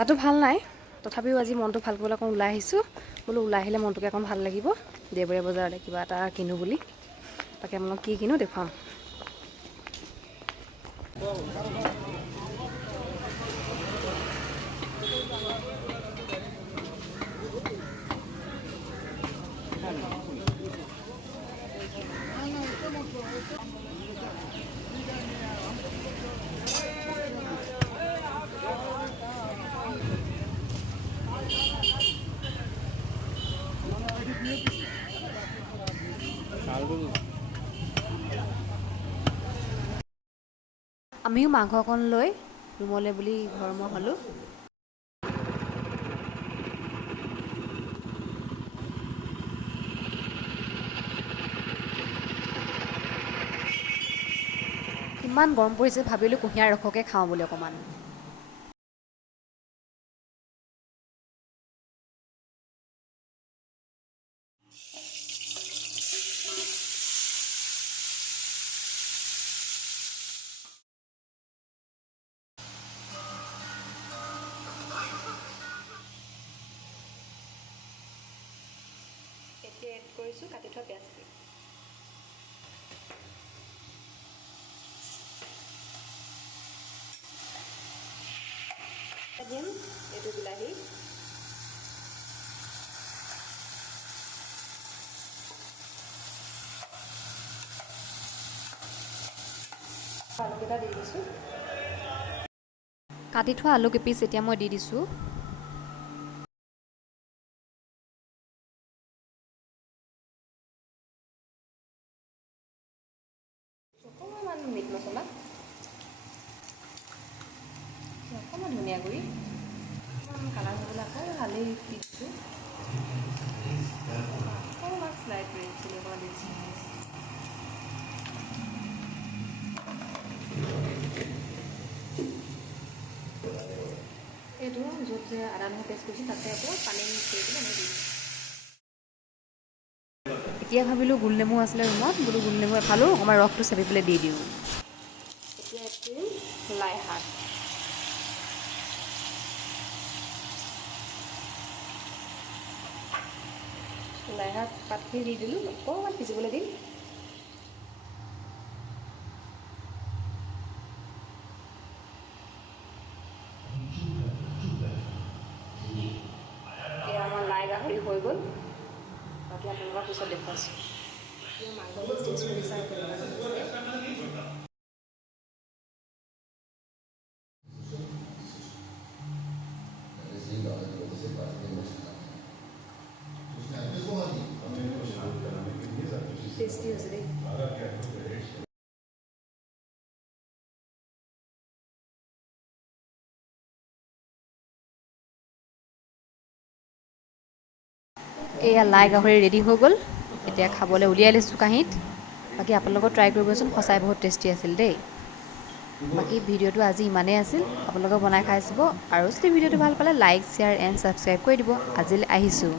গাটো ভাল নাই, তথাপিও আজি মনটো ভাল কৰিবলৈ অকণ ওলাই আহিছোঁ। বোলো ওলাই আহিলে মনটোকে অকণ ভাল লাগিব, দেওবৰীয়া বজাৰতে কিবা এটা কিনো বুলি। তাকে মই কি কিনো দেখুৱাম। আমিও মাংস অকণ লৈ ৰুমলৈ বুলি ঘৰমুৱা হ'লোঁ। ইমান গৰম পৰিছে, ভাবিলোঁ কুঁহিয়াৰ ৰসকে খাওঁ বুলি অকণমান। এতিয়া এড কৰিছোঁ কাটি থোৱা পিঁয়াজখিনি। দিম এইটো বিলাহী, আলুকেইটা দি দিছোঁ। কাটি থোৱা আলু কেইপিচ এতিয়া মই দি দিছোঁ। অকণমান মিট মছলা, অকণমান ধনিয়া গুড়ি, অকণমান কালাৰ হ'বলৈ আকৌ হালধি দি দিছোঁ। অকণমান স্লাইড ৰেড চিলি অকণমান দি দিছোঁ। এইটো য'ত যে আদা নহৰু পেষ্ট কৰিছোঁ তাতে আকৌ পানী মিক্স কৰি পেলাই মই দি দিছোঁ। এতিয়া ভাবিলোঁ গোল নেমু আছিলে ৰুমত, বোলো গোল নেমু এফালো অকণমান ৰসটো চেপি পেলাই দি দিওঁ। এতিয়া এড কৰিম লাই শাক। লাই শাক পাতখিনি দি দিলোঁ, অকণমান সিজিবলৈ দিম। এয়া আমাৰ লাই গাহৰি হৈ গ'ল, বাকী আপোনালোকৰ পিছত দেখুৱাইছোঁ। এতিয়া মাংসবোৰ টেষ্ট কৰি চাই কেনেকুৱা হৈছে। টেষ্টি হৈছে দেই। এয়া লাই গাহৰি ৰেডি হৈ গ'ল, এতিয়া খাবলৈ উলিয়াই লৈছোঁ কাঁহীত। বাকী আপোনালোকৰ ট্ৰাই কৰিবচোন, সঁচাই বহুত টেষ্টি আছিল দেই। বাকী ভিডিঅ'টো আজি ইমানেই আছিল, আপোনালোকে বনাই খাই চাব। আৰু যদি ভিডিঅ'টো ভাল পালে লাইক, শ্বেয়াৰ এণ্ড ছাবস্ক্ৰাইব কৰি দিব। আজিলৈ আহিছোঁ।